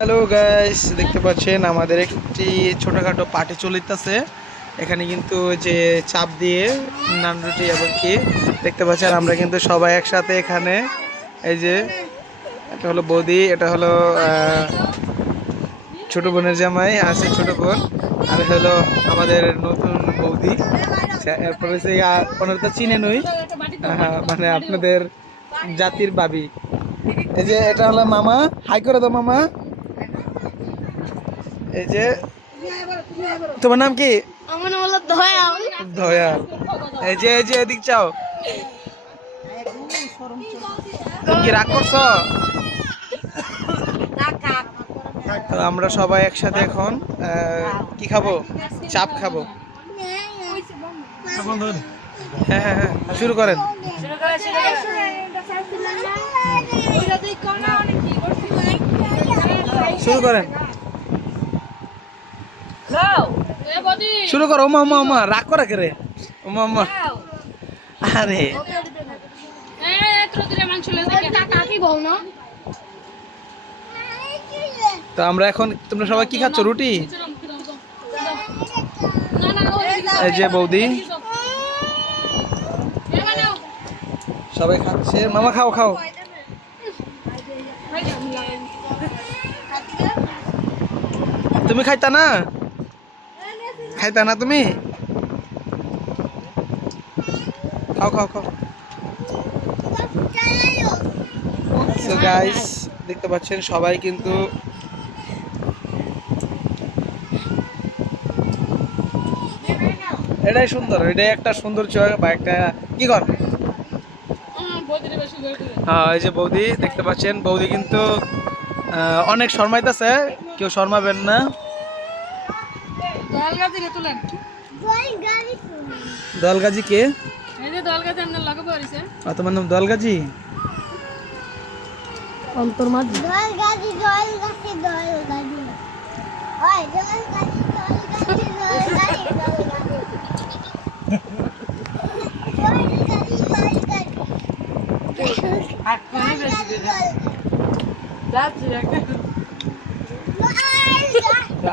Hello guys, দেখতে পাচ্ছেন আমাদের একটি ছোটখাটো পার্টি চলিতেছে এখানে। কিন্তু যে চাপ দিয়ে নান রুটি এবং কি দেখতে পাচ্ছেন, আমরা কিন্তু সবাই একসাথে এখানে। এই যে এটা হলো বৌদি, এটা হলো ছোট বোনের জামাই আছে, ছোট বোন। আর হলো আমাদের নতুন বৌদি। এরপরে সে ওনার তো চিনে নই, মানে আপনাদের জাতির ভাবি। এই যে এটা হলো মামা, হাই করে দাও মামা। এই যে তোমার নাম কি? আমার নাম হলো দয়াল। দয়াল। এই যে এদিক চাও। তুমি কি রাগ করছো? তো আমরা সবাই একসাথে এখন কি খাবো? চাপ খাবো। হ্যাঁ হ্যাঁ হ্যাঁ, শুরু করেন। শুরু করেন, শুরু করো। ওমা ওমা ওমা, রাগ করা কে রে? ওমা ওমা, আরে তো আমরা এখন, তোমরা সবাই কি খাচ্ছ? রুটি। এই যে বৌদি সবাই খাচ্ছে। মামা খাও খাও। তুমি খাইতা না? খাইতা না তুমি? খাও খাও খাও। সো গাইস, দেখতে পাচ্ছেন সবাই কিন্তু এটাই সুন্দর, এটাই একটা সৌন্দর্য বা একটা কি কর। হ্যাঁ, এই যে বৌদি দেখতে পাচ্ছেন, বৌদি কিন্তু অনেক শর্মাইতেছে। কেউ শর্মাবেন না। দলগাজী কে? তোমার নাম দলগাজী?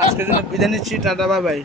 আজকের জন্য বিদায় নিচ্ছি, টাটা বাই বাই।